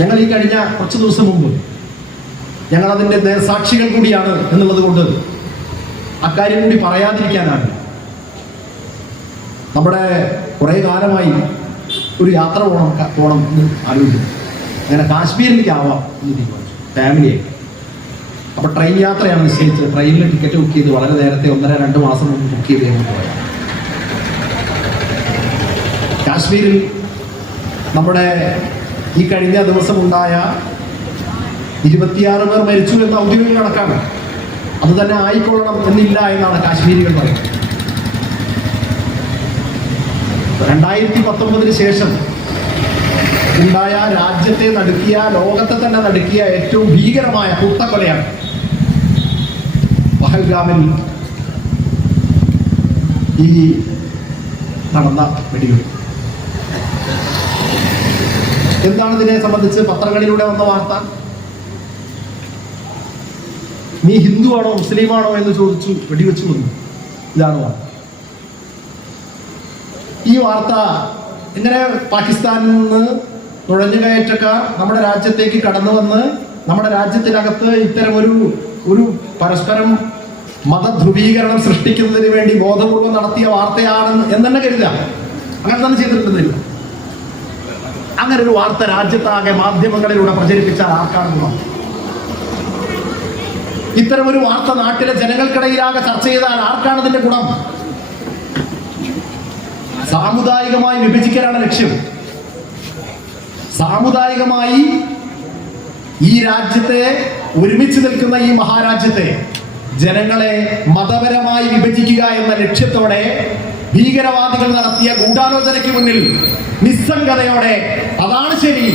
ഞങ്ങൾ ഈ കഴിഞ്ഞ കുറച്ച് ദിവസം മുമ്പ് ഞങ്ങൾ അതിന്റെ നേർസാക്ഷികൾ കൂടിയാണ് എന്നുള്ളത് കൊണ്ട് അക്കാര്യം കൂടി പറയാതിരിക്കാനാണ്. നമ്മുടെ കുറേ കാലമായി ഒരു യാത്ര പോകണം പോകണം എന്ന് ആലോചിക്കുന്നു. അങ്ങനെ കാശ്മീരിലേക്ക് ആവാം എന്ന് തീരുമാനിച്ചു ഫാമിലിയായി. അപ്പൊ ട്രെയിൻ യാത്രയാണ് നിശ്ചയിച്ചത്. ട്രെയിനിൽ ടിക്കറ്റ് ബുക്ക് ചെയ്ത് വളരെ നേരത്തെ ഒന്നര രണ്ട് മാസം മുമ്പ് ബുക്ക് ചെയ്ത് ഞങ്ങൾ പോയത് കാശ്മീരിൽ നമ്മുടെ ഈ കഴിഞ്ഞ ദിവസം ഉണ്ടായ ഇരുപത്തിയാറ് പേർ മരിച്ചു എന്ന ഔദ്യോഗിക കണക്കാണ്. അത് തന്നെ ആയിക്കൊള്ളണം എന്നില്ല എന്നാണ് കാശ്മീരികൾ പറയുന്നത്. രണ്ടായിരത്തി പത്തൊമ്പതിന് ശേഷം ഉണ്ടായ രാജ്യത്തെ നടുക്കിയ ലോകത്തെ തന്നെ നടുക്കിയ ഏറ്റവും ഭീകരമായ കൂട്ടക്കൊലയാണ് പഹൽഗാമിൽ ഈ നടന്ന വെടിവെപ്പ് എന്താണ് ഇതിനെ സംബന്ധിച്ച് പത്രങ്ങളിലൂടെ വന്ന വാർത്ത? നീ ഹിന്ദുവാണോ മുസ്ലിമാണോ എന്ന് ചോദിച്ചു വെടിവെച്ചു വന്നു. ഇതാണ് വാർത്ത. ഈ വാർത്ത ഇങ്ങനെ പാകിസ്ഥാനിൽ നിന്ന് നുഴഞ്ഞുകയറ്റക്കാർ നമ്മുടെ രാജ്യത്തേക്ക് കടന്നു വന്ന് നമ്മുടെ രാജ്യത്തിനകത്ത് ഇത്തരം ഒരു ഒരു പരസ്പരം മതധ്രുവീകരണം സൃഷ്ടിക്കുന്നതിന് വേണ്ടി ബോധപൂർവം നടത്തിയ വാർത്തയാണെന്ന് എന്ന് കരുതാം. അങ്ങനെ തന്നെ ചെയ്തിട്ടുണ്ടെന്നില്ല. അങ്ങനെ ഒരു വാർത്ത രാജ്യത്താകെ മാധ്യമങ്ങളിലൂടെ പ്രചരിപ്പിച്ച ആർക്കാണ് ഇത്തരം ഒരു വാർത്ത നാട്ടിലെ ജനങ്ങൾക്കിടയിലാകെ ചർച്ച ചെയ്താൽ ആർക്കാണ് ഇതിന്റെ ഗുണം? സാമുദായികമായി വിഭജിക്കലാണ് ലക്ഷ്യം. സാമുദായികമായി ഈ രാജ്യത്തെ ഒരുമിച്ച് നിൽക്കുന്ന ഈ മഹാരാജ്യത്തെ ജനങ്ങളെ മതപരമായി വിഭജിക്കുക എന്ന ലക്ഷ്യത്തോടെ ഭീകരവാദികൾ നടത്തിയ ഗൂഢാലോചനയ്ക്ക് മുന്നിൽ നിസ്സംഗതയോടെ അതാണ് ശരി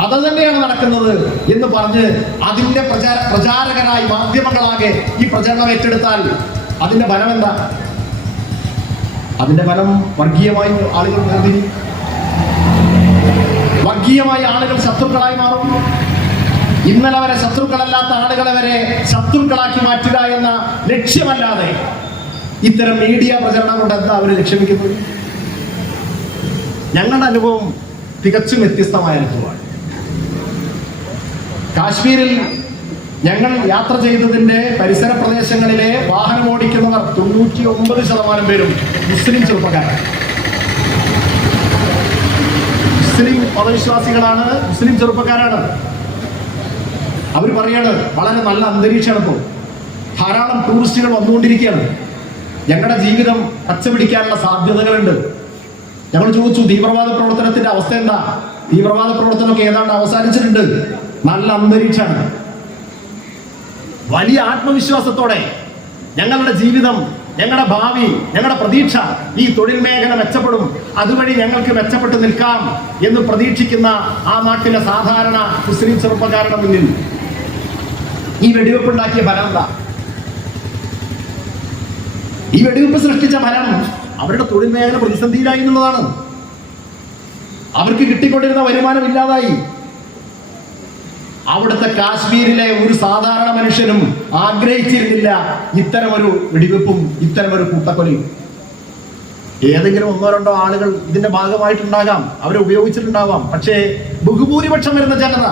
അത് തന്നെയാണ് നടക്കുന്നത് എന്ന് പറഞ്ഞ് അതിന്റെ പ്രചാര പ്രചാരകരായി മാധ്യമങ്ങളാകെ ഈ പ്രചരണം ഏറ്റെടുത്താൽ അതിന്റെ ഫലം എന്താ? അതിന്റെ ഫലം വർഗീയമായി ആളുകൾ വേർതിരി വർഗീയമായി ആളുകൾ ശത്രുക്കളായി മാറും. ഇന്നലെ വരെ ശത്രുക്കളല്ലാത്ത ആളുകളെ വരെ ശത്രുക്കളാക്കി മാറ്റുക എന്ന ലക്ഷ്യമല്ലാതെ ഇത്തരം മീഡിയ പ്രചരണം കൊണ്ട് എന്താ അവർ ലക്ഷ്യമിക്കുന്നത് ഞങ്ങളുടെ അനുഭവം തികച്ചും വ്യത്യസ്തമായ അനുഭവമാണ്. കാശ്മീരിൽ ഞങ്ങൾ യാത്ര ചെയ്തതിന്റെ പരിസര പ്രദേശങ്ങളിലെ വാഹനം ഓടിക്കുന്നവർ തൊണ്ണൂറ്റി ഒമ്പത് ശതമാനം പേരും മുസ്ലിം ചെറുപ്പക്കാരാണ്. മുസ്ലിം മതവിശ്വാസികളാണ് മുസ്ലിം ചെറുപ്പക്കാരാണ്. അവർ പറയാണ് വളരെ നല്ല അന്തരീക്ഷമാണ് ഇപ്പോൾ. ധാരാളം ടൂറിസ്റ്റുകൾ വന്നുകൊണ്ടിരിക്കുകയാണ്. ഞങ്ങളുടെ ജീവിതം പച്ചപിടിക്കാനുള്ള സാധ്യതകളുണ്ട്. ഞങ്ങൾ ചോദിച്ചു തീവ്രവാദ പ്രവർത്തനത്തിന്റെ അവസ്ഥ എന്താ? തീവ്രവാദ പ്രവർത്തനമൊക്കെ ഏതാണ്ട് അവസാനിച്ചിട്ടുണ്ട്. നല്ല അന്തരീക്ഷമാണ്. വലിയ ആത്മവിശ്വാസത്തോടെ ഞങ്ങളുടെ ജീവിതം ഞങ്ങളുടെ ഭാവി ഞങ്ങളുടെ പ്രതീക്ഷ ഈ തൊഴിൽ മേഖല മെച്ചപ്പെടും. അതുവഴി ഞങ്ങൾക്ക് മെച്ചപ്പെട്ടു നിൽക്കാം എന്ന് പ്രതീക്ഷിക്കുന്ന ആ നാട്ടിലെ സാധാരണ മുസ്ലിം ചെറുപ്പക്കാരുടെ മുന്നിൽ ഈ വെടിവെപ്പ് ഉണ്ടാക്കിയ ഫലം എന്താ ഈ വെടിവെപ്പ് സൃഷ്ടിച്ച ഫലം അവരുടെ തൊഴിൽ മേഖല പ്രതിസന്ധിയിലായി എന്നുള്ളതാണ്. അവർക്ക് കിട്ടിക്കൊണ്ടിരുന്ന വരുമാനം ഇല്ലാതായി. അവിടുത്തെ കാശ്മീരിലെ ഒരു സാധാരണ മനുഷ്യനും ആഗ്രഹിച്ചിരുന്നില്ല ഇത്തരം ഒരു വെടിവെപ്പും ഇത്തരം ഒരു കൂട്ടക്കൊലയും. ഏതെങ്കിലും ഒന്നോ രണ്ടോ ആളുകൾ ഇതിന്റെ ഭാഗമായിട്ടുണ്ടാകാം അവരെ ഉപയോഗിച്ചിട്ടുണ്ടാവാം. പക്ഷേ ബഹുഭൂരിപക്ഷം വരുന്ന ജനത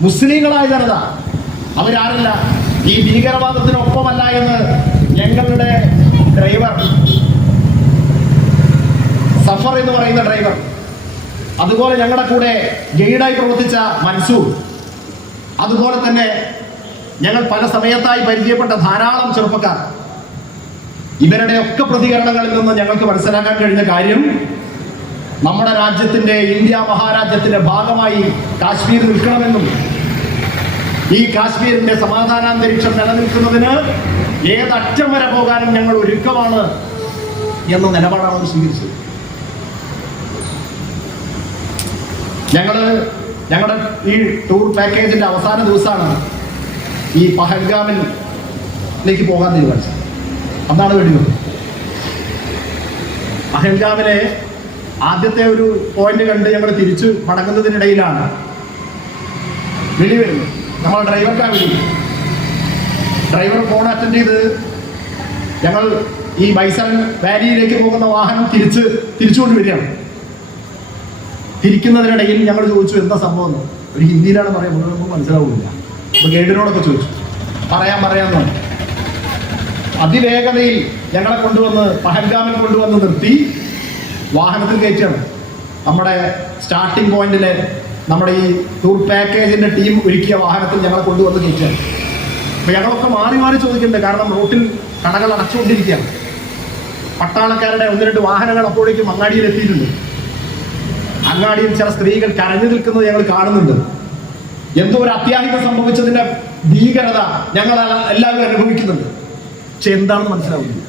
മുസ്ലിങ്ങളായ ജനത അവരാരല്ല ഈ ഭീകരവാദത്തിനൊപ്പമല്ല എന്ന് ഞങ്ങളുടെ ഡ്രൈവർ സഫർ എന്ന് പറയുന്ന ഡ്രൈവർ അതുപോലെ ഞങ്ങളുടെ കൂടെ ഗൈഡായി പ്രവർത്തിച്ച മൻസൂർ. അതുപോലെ തന്നെ ഞങ്ങൾ പല സമയത്തായി പരിചയപ്പെട്ട ധാരാളം ചെറുപ്പക്കാർ. ഇവരുടെ ഒക്കെ പ്രതികരണങ്ങളിൽ നിന്ന് ഞങ്ങൾക്ക് മനസ്സിലാക്കാൻ കഴിഞ്ഞ കാര്യം നമ്മുടെ രാജ്യത്തിന്റെ ഇന്ത്യ മഹാരാജ്യത്തിന്റെ ഭാഗമായി കാശ്മീർ നിൽക്കണമെന്നും ഈ കാശ്മീരിന്റെ സമാധാനാന്തരീക്ഷം നിലനിൽക്കുന്നതിന് ഏതറ്റം വരെ പോകാനും ഞങ്ങൾ ഒരുക്കമാണ് എന്ന നിലപാടാണ് സ്വീകരിച്ചത്. ഞങ്ങൾ ഞങ്ങളുടെ ഈ ടൂർ പാക്കേജിന്റെ അവസാന ദിവസമാണ് ഈ പഹൽഗാമിലേക്ക് പോകാൻ തീരുമാനിച്ചത്. അന്നാണ് വെടിവെപ്പ് പഹൽഗാമിലെ ആദ്യത്തെ ഒരു പോയിന്റ് കണ്ട് ഞങ്ങൾ തിരിച്ചു മടങ്ങുന്നതിനിടയിലാണ് വിളി വരുന്നത്. നമ്മൾ ഡ്രൈവർക്കാ വിളി ഡ്രൈവർ ഫോൺ അറ്റൻഡ് ചെയ്ത് ഞങ്ങൾ ഈ ബൈസൺ വാലിയിലേക്ക് പോകുന്ന വാഹനം തിരിച്ച് തിരിച്ചുകൊണ്ട് വരികയാണ്. തിരിക്കുന്നതിനിടയിൽ ഞങ്ങൾ ചോദിച്ചു എന്താ സംഭവം? എന്ന്. ഒരു ഹിന്ദിയിലാണ് പറയാൻ നമുക്ക് മനസ്സിലാവില്ല അപ്പൊ ഗൈഡിനോടൊക്കെ ചോദിച്ചു പറയാൻ പറഞ്ഞു അതിവേഗതയിൽ ഞങ്ങളെ കൊണ്ടുവന്ന് പഹൽഗാമിൽ കൊണ്ടുവന്ന് നിർത്തി വാഹനത്തിൽ കയറ്റാണ് നമ്മുടെ സ്റ്റാർട്ടിംഗ് പോയിന്റിലെ നമ്മുടെ ഈ ടൂർ പാക്കേജിന്റെ ടീം ഒരുക്കിയ വാഹനത്തിൽ ഞങ്ങളെ കൊണ്ടുവന്ന് കയറ്റാണ് അപ്പൊ ഞങ്ങളൊക്കെ മാറി മാറി ചോദിക്കുന്നുണ്ട്. കാരണം റോട്ടിൽ കടകൾ അടച്ചുകൊണ്ടിരിക്കുകയാണ്. പട്ടാളക്കാരുടെ ഒന്ന് രണ്ട് വാഹനങ്ങൾ അപ്പോഴേക്കും അങ്ങാടിയിൽ എത്തിയിട്ടുണ്ട്. അങ്ങാടിയിൽ ചില സ്ത്രീകൾ കരഞ്ഞു നിൽക്കുന്നത് ഞങ്ങൾ കാണുന്നുണ്ട്. എന്തോ ഒരു അത്യാഹിതം സംഭവിച്ചതിന്റെ ഭീകരത ഞങ്ങൾ എല്ലാവരും അനുഭവിക്കുന്നുണ്ട്. പക്ഷെ എന്താണെന്ന് മനസ്സിലാവുന്നില്ല.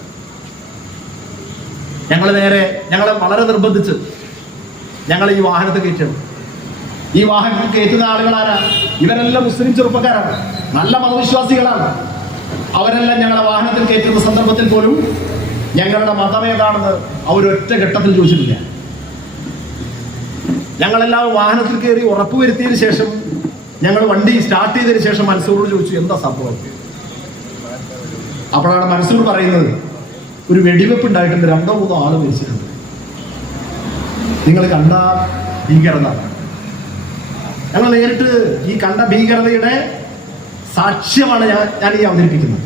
ഞങ്ങൾ നേരെ ഞങ്ങളെ വളരെ നിർബന്ധിച്ച് ഞങ്ങൾ ഈ വാഹനത്തെ കയറ്റണം ഈ വാഹനത്തിൽ കയറ്റുന്ന ആളുകൾ ആരാ ഇവരെല്ലാം മുസ്ലിം ചെറുപ്പക്കാരാണ്. നല്ല മതവിശ്വാസികളാണ്. അവരെല്ലാം ഞങ്ങളെ വാഹനത്തിൽ കയറ്റുന്ന സന്ദർഭത്തിൽ പോലും ഞങ്ങളുടെ മതം ഏതാണെന്ന് അവരൊറ്റ ഘട്ടത്തിൽ ചോദിച്ചിട്ടില്ല. ഞങ്ങളെല്ലാം വാഹനത്തിൽ കയറി ഉറപ്പുവരുത്തിയതിനു ശേഷം ഞങ്ങൾ വണ്ടി സ്റ്റാർട്ട് ചെയ്തതിനു ശേഷം മനസ്സൂരോട് ചോദിച്ചു എന്താ സംഭവം? അപ്പോഴാണ് മനസ്സൂർ പറയുന്നത് ഒരു വെടിവെപ്പ് ഉണ്ടായിട്ടുണ്ട് രണ്ടോ മൂന്നോ ആൾ മരിച്ചിട്ടുണ്ട്. നിങ്ങൾ കണ്ട ഭീകരത. ഞങ്ങൾ നേരിട്ട് ഈ കണ്ട ഭീകരതയുടെ സാക്ഷ്യമാണ് ഞാൻ ഞാൻ ഈ അവതരിപ്പിക്കുന്നത്.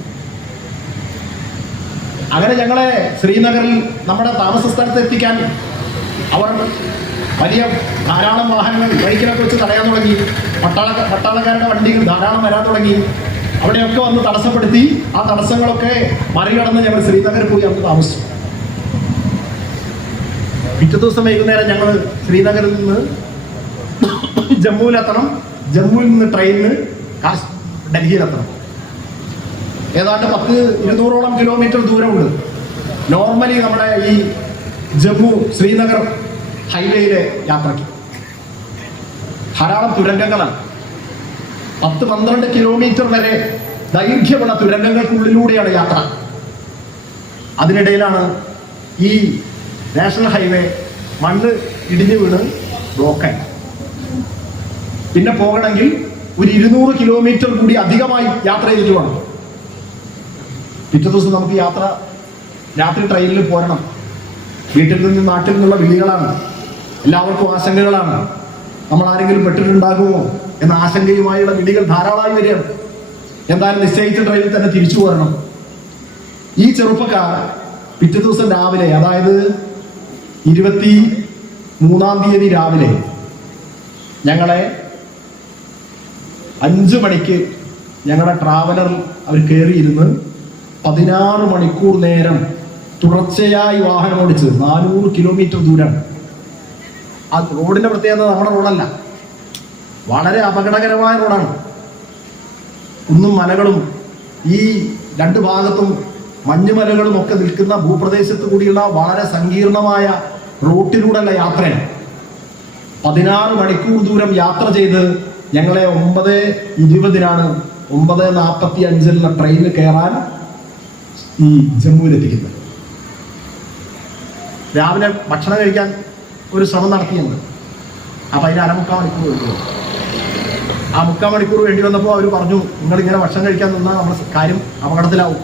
അങ്ങനെ ഞങ്ങളെ ശ്രീനഗറിൽ നമ്മുടെ താമസ സ്ഥലത്ത് എത്തിക്കാൻ അവർ വലിയ ധാരാളം വാഹനങ്ങൾ ബൈക്കിനൊക്കെ വെച്ച് തടയാൻ തുടങ്ങി. പട്ടാള പട്ടാളക്കാരുടെ വണ്ടികൾ ധാരാളം വരാൻ തുടങ്ങി. അവിടെയൊക്കെ വന്ന് തടസ്സപ്പെടുത്തി. ആ തടസ്സങ്ങളൊക്കെ മറികടന്ന് ഞങ്ങൾ ശ്രീനഗറിൽ പോയി അന്ന് താമസിച്ചു. പിറ്റേ ദിവസം വൈകുന്നേരം ഞങ്ങൾ ശ്രീനഗറിൽ നിന്ന് ജമ്മുവിലെത്തണം. ജമ്മുവിൽ നിന്ന് ട്രെയിനിന് കാശ് ഡൽഹിയിലെത്തണം. ഏതാണ്ട് പത്ത് ഇരുന്നൂറോളം കിലോമീറ്റർ ദൂരമുണ്ട്. നോർമലി നമ്മുടെ ഈ ജമ്മു ശ്രീനഗർ ഹൈവേയിലെ യാത്രയ്ക്ക്. ധാരാളം തുരങ്കങ്ങളാണ്. പത്ത് പന്ത്രണ്ട് കിലോമീറ്റർ വരെ ദൈർഘ്യമുള്ള തുരങ്കങ്ങൾക്കുള്ളിലൂടെയാണ് യാത്ര. അതിനിടയിലാണ് ഈ നാഷണൽ ഹൈവേ മണ്ണ് ഇടിഞ്ഞു വീണ് ബ്ലോക്കായി പിന്നെ പോകണമെങ്കിൽ ഒരു ഇരുന്നൂറ് കിലോമീറ്റർ കൂടി അധികമായി യാത്ര ചെയ്തിട്ട് വേണം പിറ്റേ ദിവസം നമുക്ക് യാത്ര രാത്രി ട്രെയിനിൽ പോരണം. വീട്ടിൽ നിന്ന് നാട്ടിൽ നിന്നുള്ള വിളികളാണ്. എല്ലാവർക്കും ആശങ്കകളാണ്. നമ്മൾ ആരെങ്കിലും പെട്ടിട്ടുണ്ടാകുമോ എന്ന ആശങ്കയുമായുള്ള വിളികൾ ധാരാളമായി വരികയാണ് എന്തായാലും നിശ്ചയിച്ച ട്രെയിനിൽ തന്നെ തിരിച്ചു പോരണം ഈ ചെറുപ്പക്കാർ പിറ്റേ ദിവസം രാവിലെ അതായത് ഇരുപത്തി മൂന്നാം തീയതി രാവിലെ ഞങ്ങളെ അഞ്ചു മണിക്ക് ഞങ്ങളുടെ ട്രാവലർ അവർ കയറിയിരുന്ന് പതിനാറ് മണിക്കൂർ നേരം തുടർച്ചയായി വാഹനം ഓടിച്ചത്. നാനൂറ് കിലോമീറ്റർ ദൂരം ആ റോഡിന്റെ പ്രത്യേകത നമ്മുടെ റോഡല്ല വളരെ അപകടകരമായ റോഡാണ് കുന്നും മലകളും ഈ രണ്ട് ഭാഗത്തും മഞ്ഞുമലകളും ഒക്കെ നിൽക്കുന്ന ഭൂപ്രദേശത്ത് കൂടിയുള്ള വളരെ സങ്കീർണമായ റൂട്ടിലൂടെയുള്ള യാത്രയാണ്. പതിനാറ് മണിക്കൂർ ദൂരം യാത്ര ചെയ്ത് ഞങ്ങളെ ഒമ്പത് ഇരുപതിനാണ് ഒമ്പത് നാൽപ്പത്തി അഞ്ചിലുള്ള ട്രെയിനിൽ കയറാൻ ഈ ജമ്മുവിലെത്തിക്കുന്നത് രാവിലെ ഭക്ഷണം കഴിക്കാൻ ഒരു ശ്രമം നടത്തിയുണ്ട് അപ്പം അതിന് അരമുക്കാൽ മണിക്കൂർ വന്നു. ആ മുക്കാൽ മണിക്കൂർ വേണ്ടി വന്നപ്പോൾ അവർ പറഞ്ഞു നിങ്ങളിങ്ങനെ ഭക്ഷണം കഴിക്കാൻ നിന്നാൽ നമ്മുടെ കാര്യം അപകടത്തിലാവും.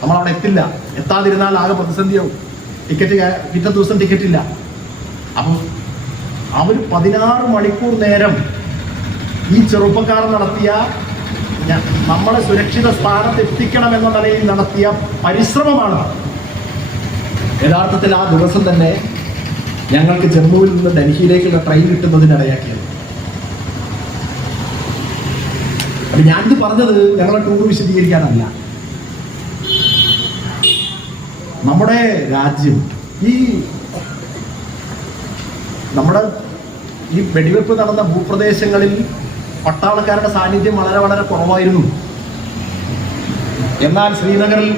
നമ്മൾ അവിടെ എത്തില്ല. എത്താതിരുന്നാൽ ആകെ പ്രതിസന്ധിയാവും. ടിക്കറ്റ് പിറ്റേ ദിവസം ടിക്കറ്റ് ഇല്ല അപ്പം അവർ പതിനാറ് മണിക്കൂർ നേരം ഈ ചെറുപ്പക്കാർ നടത്തിയ നമ്മളെ സുരക്ഷിത സ്ഥാനത്ത് എത്തിക്കണം എന്ന നിലയിൽ നടത്തിയ പരിശ്രമമാണ് യഥാർത്ഥത്തിൽ ആ ദിവസം തന്നെ ഞങ്ങൾക്ക് ജമ്മുവിൽ നിന്ന് ഡൽഹിയിലേക്കുള്ള ട്രെയിൻ കിട്ടുന്നതിനിടയാക്കിയത് അപ്പൊ ഞാനിത് പറഞ്ഞത് ഞങ്ങളെ ടൂർ വിശദീകരിക്കാനല്ല. നമ്മുടെ രാജ്യം ഈ നമ്മുടെ ഈ വെടിവെപ്പ് നടന്ന ഭൂപ്രദേശങ്ങളിൽ പട്ടാളക്കാരുടെ സാന്നിധ്യം വളരെ വളരെ കുറവായിരുന്നു. എന്നാൽ ശ്രീനഗറിൽ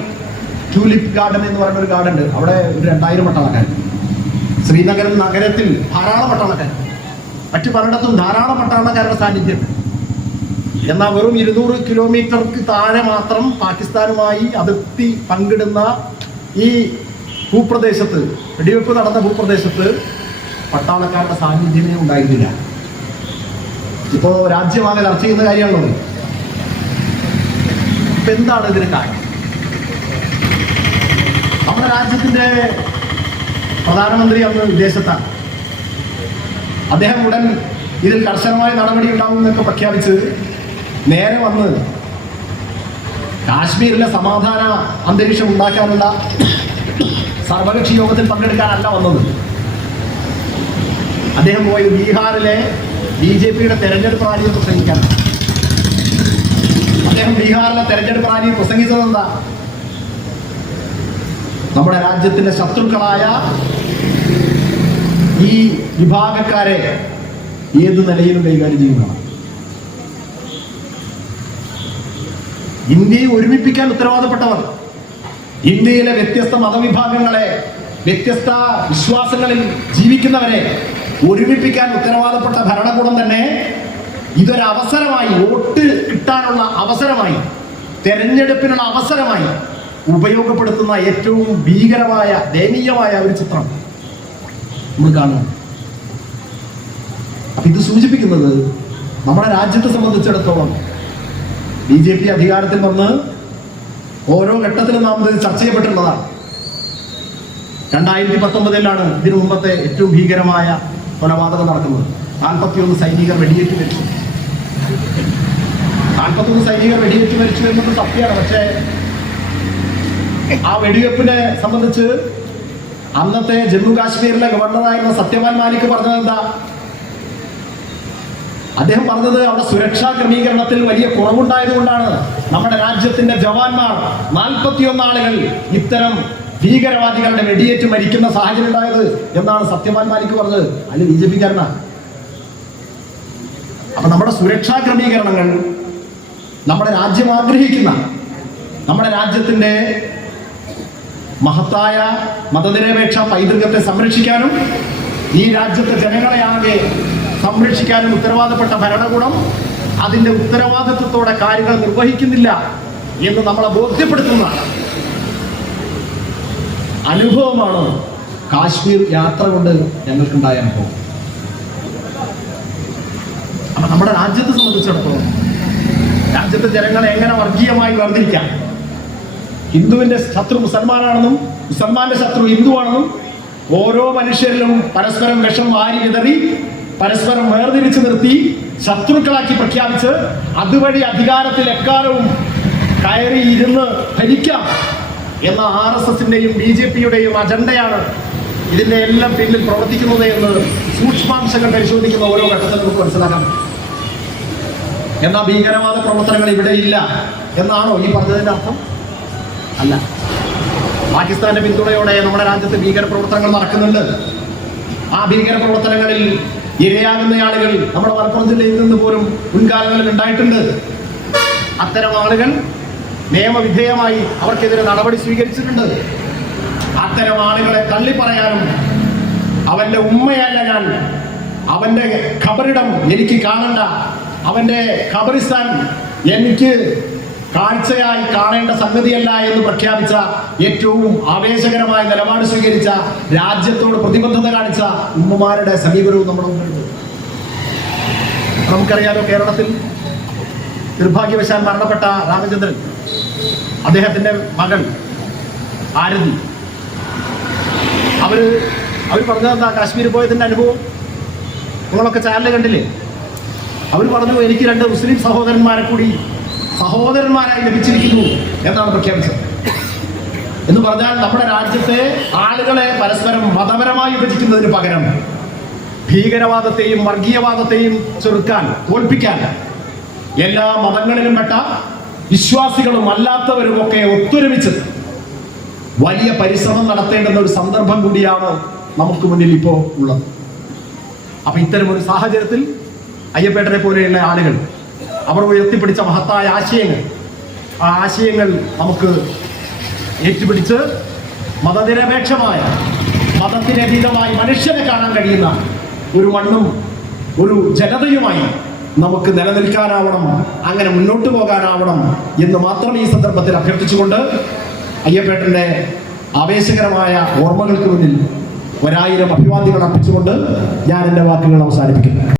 ട്യൂലിപ്പ് ഗാർഡൻ എന്ന് പറയുന്ന ഒരു ഗാർഡൻ ഉണ്ട്. അവിടെ ഒരു രണ്ടായിരം പട്ടാളക്കാർ. ശ്രീനഗർ നഗരത്തിൽ ധാരാളം പട്ടാളക്കാർ. മറ്റു പലയിടത്തും ധാരാളം പട്ടാളക്കാരുടെ സാന്നിധ്യം. എന്നാൽ വെറും ഇരുന്നൂറ് കിലോമീറ്റർക്ക് താഴെ മാത്രം പാകിസ്ഥാനുമായി അതിർത്തി പങ്കിടുന്ന ഈ ഭൂപ്രദേശത്ത് വെടിവെപ്പ് നടന്ന ഭൂപ്രദേശത്ത് പട്ടാളക്കാരുടെ സാന്നിധ്യമേ ഉണ്ടായിരുന്നില്ല. ഇപ്പോ രാജ്യമാകെ ചർച്ച ചെയ്യുന്ന കാര്യമാണല്ലോ. ഇപ്പൊ എന്താണ് ഇതിന് കാരണം? നമ്മുടെ രാജ്യത്തിന്റെ പ്രധാനമന്ത്രി അന്ന് വിദേശത്താണ്. അദ്ദേഹം ഉടൻ ഇതിൽ കർശനമായ നടപടി ഉണ്ടാവും എന്നൊക്കെ പ്രഖ്യാപിച്ച് നേരെ വന്ന് കാശ്മീരിലെ സമാധാന അന്തരീക്ഷം ഉണ്ടാക്കാനുള്ള സർവകക്ഷി യോഗത്തിൽ പങ്കെടുക്കാനല്ല വന്നത്. അദ്ദേഹം പോയത് ബീഹാറിലെ ബി ജെ പിയുടെ തെരഞ്ഞെടുപ്പ് റാലിയിൽ പ്രസംഗിക്കാൻ. അദ്ദേഹം ബീഹാറിലെ തെരഞ്ഞെടുപ്പ് റാലിയിൽ പ്രസംഗിച്ചത് എന്താ? നമ്മുടെ രാജ്യത്തിന്റെ ശത്രുക്കളായ ഈ വിഭാഗക്കാരെ ഏത് നിലയിലും കൈകാര്യം ചെയ്യുന്നതാണ് ഇന്ത്യയെ ഒരുമിപ്പിക്കാൻ ഉത്തരവാദപ്പെട്ടവർ ഇന്ത്യയിലെ വ്യത്യസ്ത മതവിഭാഗങ്ങളെ വ്യത്യസ്ത വിശ്വാസങ്ങളിൽ ജീവിക്കുന്നവരെ ഒരുമിപ്പിക്കാൻ ഉത്തരവാദപ്പെട്ട ഭരണകൂടം തന്നെ ഇതൊരവസരമായി വോട്ട് കിട്ടാനുള്ള അവസരമായി തെരഞ്ഞെടുപ്പിനുള്ള അവസരമായി ഉപയോഗപ്പെടുത്തുന്ന ഏറ്റവും ഭീകരമായ ദയനീയമായ ഒരു ചിത്രം നമ്മൾ കാണുന്നു അപ്പൊ ഇത് സൂചിപ്പിക്കുന്നത് നമ്മുടെ രാജ്യത്തെ സംബന്ധിച്ചിടത്തോളം ബി ജെ പി അധികാരത്തിൽ വന്ന് ഓരോ ഘട്ടത്തിലും നാം ഇത് ചർച്ച ചെയ്യപ്പെട്ടിട്ടുള്ളതാണ്. രണ്ടായിരത്തി പത്തൊമ്പതിലാണ് ഇതിനു മുമ്പത്തെ ഏറ്റവും ഭീകരമായ കൊലപാതകം നടക്കുന്നത്. നാൽപ്പത്തിയൊന്ന് സൈനികർ വെടിയേറ്റ് മരിച്ചു. നാൽപ്പത്തൊന്ന് സൈനികർ വെടിയേറ്റ് മരിച്ചു എന്നത് സത്യമാണ്. പക്ഷേ ആ വെടിവെപ്പിനെ സംബന്ധിച്ച് അന്നത്തെ ജമ്മു കാശ്മീരിലെ ഗവർണറായിരുന്ന സത്യവാൻ മാലിക് പറഞ്ഞത് എന്താ? അദ്ദേഹം പറഞ്ഞത് അവിടെ സുരക്ഷാ ക്രമീകരണത്തിൽ വലിയ കുറവുണ്ടായതുകൊണ്ടാണ്. നമ്മുടെ രാജ്യത്തിന്റെ ജവാന്മാർ നാൽപ്പത്തിയൊന്ന് ആളുകൾ ഇത്തരം ഭീകരവാദികളുടെ വെടിയേറ്റ് മരിക്കുന്ന സാഹചര്യം ഉണ്ടായത് എന്നാണ് സത്യവാൻ മാലിക് പറഞ്ഞത്. അല്ല ബി ജെ പിക്കാരനാ അപ്പൊ നമ്മുടെ സുരക്ഷാ ക്രമീകരണങ്ങൾ നമ്മുടെ രാജ്യം ആഗ്രഹിക്കുന്ന നമ്മുടെ രാജ്യത്തിന്റെ മഹത്തായ മതനിരപേക്ഷ പൈതൃകത്തെ സംരക്ഷിക്കാനും ഈ രാജ്യത്തെ ജനങ്ങളെ ആകെ സംരക്ഷിക്കാനും ഉത്തരവാദപ്പെട്ട ഭരണകൂടം അതിന്റെ ഉത്തരവാദിത്വത്തോടെ കാര്യങ്ങൾ നിർവഹിക്കുന്നില്ല എന്ന് നമ്മളെ ബോധ്യപ്പെടുത്തുന്ന അനുഭവമാണ് കാശ്മീർ യാത്ര കൊണ്ട് ഞങ്ങൾക്കുണ്ടായ അനുഭവം? നമ്മുടെ രാജ്യത്തെ സംബന്ധിച്ചിടത്തോളം രാജ്യത്തെ ജനങ്ങളെ എങ്ങനെ വർഗീയമായി വേർതിരിക്കാം? ഹിന്ദുവിന്റെ ശത്രു മുസൽമാനാണെന്നും മുസൽമാന്റെ ശത്രു ഹിന്ദുവാണെന്നും ഓരോ മനുഷ്യരിലും പരസ്പരം വിഷം വാരി വിതറി പരസ്പരം വേർതിരിച്ചു നിർത്തി ശത്രുക്കളാക്കി പ്രഖ്യാപിച്ച് അതുവഴി അധികാരത്തിൽ എക്കാലവും കയറി ഇരുന്ന് ഭരിക്കാം. എന്ന ആർ എസ് എസിന്റെയും ബി ജെ പിയുടെയും അജണ്ടയാണ് ഇതിന്റെ എല്ലാം പിന്നിൽ പ്രവർത്തിക്കുന്നത് എന്ന് സൂക്ഷ്മാംശങ്ങൾ പരിശോധിക്കുന്ന ഓരോ ഘട്ടത്തിൽ നമുക്ക് മനസ്സിലാക്കാം. എന്നാ ഭീകരവാദ പ്രവർത്തനങ്ങൾ ഇവിടെ ഇല്ല എന്നാണോ ഈ പറഞ്ഞതിന്റെ അർത്ഥം? അല്ല. പാകിസ്ഥാന്റെ പിന്തുണയോടെ നമ്മുടെ രാജ്യത്ത് ഭീകര പ്രവർത്തനങ്ങൾ നടക്കുന്നുണ്ട്. ആ ഭീകര പ്രവർത്തനങ്ങളിൽ ഇരയാകുന്ന ആളുകൾ നമ്മുടെ മലപ്പുറം ജില്ലയിൽ നിന്ന് പോലും മുൻകാലങ്ങളിൽ ഉണ്ടായിട്ടുണ്ട്. അത്തരം ആളുകൾ നിയമവിധേയമായി അവർക്കെതിരെ നടപടി സ്വീകരിച്ചിട്ടുണ്ട്. അത്തരം ആളുകളെ തള്ളിപ്പറയാനും അവന്റെ ഉമ്മയല്ല ഞാൻ. അവന്റെ ഖബറിടം എനിക്ക് കാണണ്ട. അവന്റെ ഖബറിസ്ഥാൻ എനിക്ക് കാഴ്ചയായി കാണേണ്ട സംഗതിയല്ല എന്ന് പ്രഖ്യാപിച്ച ഏറ്റവും ആവേശകരമായ നിലപാട് സ്വീകരിച്ച രാജ്യത്തോട് പ്രതിബദ്ധത കാണിച്ച ഉമ്മമാരുടെ സമീപനവും നമ്മൾ നമുക്കറിയാലോ കേരളത്തിൽ നിർഭാഗ്യവശാൽ മരണപ്പെട്ട രാമചന്ദ്രൻ അദ്ദേഹത്തിന്റെ മകൾ അവർ അവർ പറഞ്ഞത് എന്താ കാശ്മീർ പോയതിന്റെ അനുഭവം? നിങ്ങളൊക്കെ ചാനൽ കണ്ടില്ലേ? അവർ പറഞ്ഞു എനിക്ക് രണ്ട് മുസ്ലിം സഹോദരന്മാരെ കൂടി സഹോദരന്മാരായി ലഭിച്ചിരിക്കുന്നു എന്നാണ് പ്രഖ്യാപിച്ചത്. എന്ന് പറഞ്ഞാൽ നമ്മുടെ രാജ്യത്തെ ആളുകളെ പരസ്പരം മതപരമായി വിഭജിക്കുന്നതിന് പകരം ഭീകരവാദത്തെയും വർഗീയവാദത്തെയും ചെറുക്കാൻ തോൽപ്പിക്കാൻ എല്ലാ മതങ്ങളിലും പെട്ട വിശ്വാസികളും അല്ലാത്തവരും ഒക്കെ ഒത്തൊരുമിച്ച് വലിയ പരിശ്രമം നടത്തേണ്ടുന്ന ഒരു സന്ദർഭം കൂടിയാണ് നമുക്ക് മുന്നിൽ ഇപ്പോൾ ഉള്ളത്. അപ്പൊ ഇത്തരം ഒരു സാഹചര്യത്തിൽ അയ്യപ്പേട്ടനെ പോലെയുള്ള ആളുകൾ അവർ ഉയർത്തിപ്പിടിച്ച മഹത്തായ ആശയങ്ങൾ ആ ആശയങ്ങൾ നമുക്ക് ഏറ്റുപിടിച്ച് മതനിരപേക്ഷമായ മതത്തിനതീതമായി മനുഷ്യനെ കാണാൻ കഴിയുന്ന ഒരു മണ്ണും ഒരു ജനതയുമായി നമുക്ക് നിലനിൽക്കാനാവണം അങ്ങനെ മുന്നോട്ട് പോകാനാവണം എന്ന് മാത്രം ഈ സന്ദർഭത്തിൽ അഭ്യർത്ഥിച്ചുകൊണ്ട് അയ്യപ്പേട്ടന്റെ ആവേശകരമായ ഓർമ്മകൾക്ക് മുന്നിൽ ഒരായിരം അഭിവാദ്യങ്ങൾ അർപ്പിച്ചുകൊണ്ട് ഞാൻ എന്റെ വാക്കുകൾ അവസാനിപ്പിക്കുന്നു.